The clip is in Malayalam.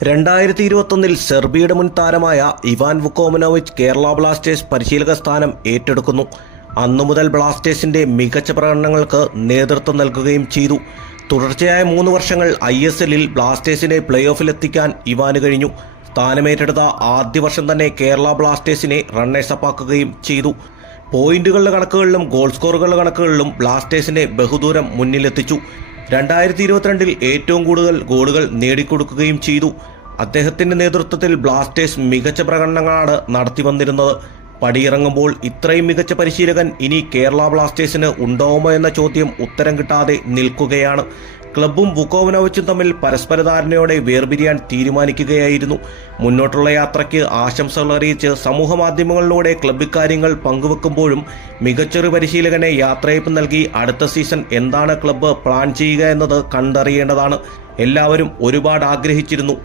2021 സെർബിയയുടെ മുൻ താരമായ ഇവാൻ വുക്കോമനോവിച്ച് കേരള ബ്ലാസ്റ്റേഴ്സ് പരിശീലക സ്ഥാനം ഏറ്റെടുക്കുന്നു. അന്നുമുതൽ ബ്ലാസ്റ്റേഴ്സിന്റെ മികച്ച പ്രകടനങ്ങൾക്ക് നേതൃത്വം നൽകുകയും ചെയ്തു. തുടർച്ചയായ 3 വർഷങ്ങൾ ISLൽ ബ്ലാസ്റ്റേഴ്സിനെ പ്ലേ ഓഫിലെത്തിക്കാൻ ഇവാന് കഴിഞ്ഞു. സ്ഥാനമേറ്റെടുത്ത ആദ്യ വർഷം തന്നെ കേരള ബ്ലാസ്റ്റേഴ്സിനെ റണ്ണേഴ്സപ്പ് ആക്കുകയും ചെയ്തു. പോയിന്റുകളുടെ കണക്കുകളിലും ഗോൾ സ്കോറുകളുടെ കണക്കുകളിലും ബ്ലാസ്റ്റേഴ്സിനെ ബഹുദൂരം മുന്നിലെത്തിച്ചു. 2022 ഏറ്റവും കൂടുതൽ ഗോളുകൾ നേടിക്കൊടുക്കുകയും ചെയ്തു. അദ്ദേഹത്തിന്റെ നേതൃത്വത്തിൽ ബ്ലാസ്റ്റേഴ്സ് മികച്ച പ്രകടനങ്ങളാണ് നടത്തി വന്നിരുന്നത്. പടിയിറങ്ങുമ്പോൾ ഇത്രയും മികച്ച പരിശീലകൻ ഇനി കേരള ബ്ലാസ്റ്റേഴ്സിന് ഉണ്ടാവുമോ എന്ന ചോദ്യം ഉത്തരം കിട്ടാതെ നിൽക്കുകയാണ്. ക്ലബ്ബും വുക്കോമനോവിച്ചും തമ്മിൽ പരസ്പര ധാരണയോടെ വേർപിരിയാൻ തീരുമാനിക്കുകയായിരുന്നു. മുന്നോട്ടുള്ള യാത്രയ്ക്ക് ആശംസകൾ അറിയിച്ച് സമൂഹ മാധ്യമങ്ങളിലൂടെ ക്ലബ്ബ് കാര്യങ്ങൾ പങ്കുവെക്കുമ്പോഴും മികച്ചൊരു പരിശീലകനെ യാത്രയയപ്പ് നൽകി അടുത്ത സീസൺ എന്താണ് ക്ലബ്ബ് പ്ലാൻ ചെയ്യുക എന്നത് കണ്ടറിയേണ്ടതാണ്. എല്ലാവരും ഒരുപാട് ആഗ്രഹിച്ചിരുന്നു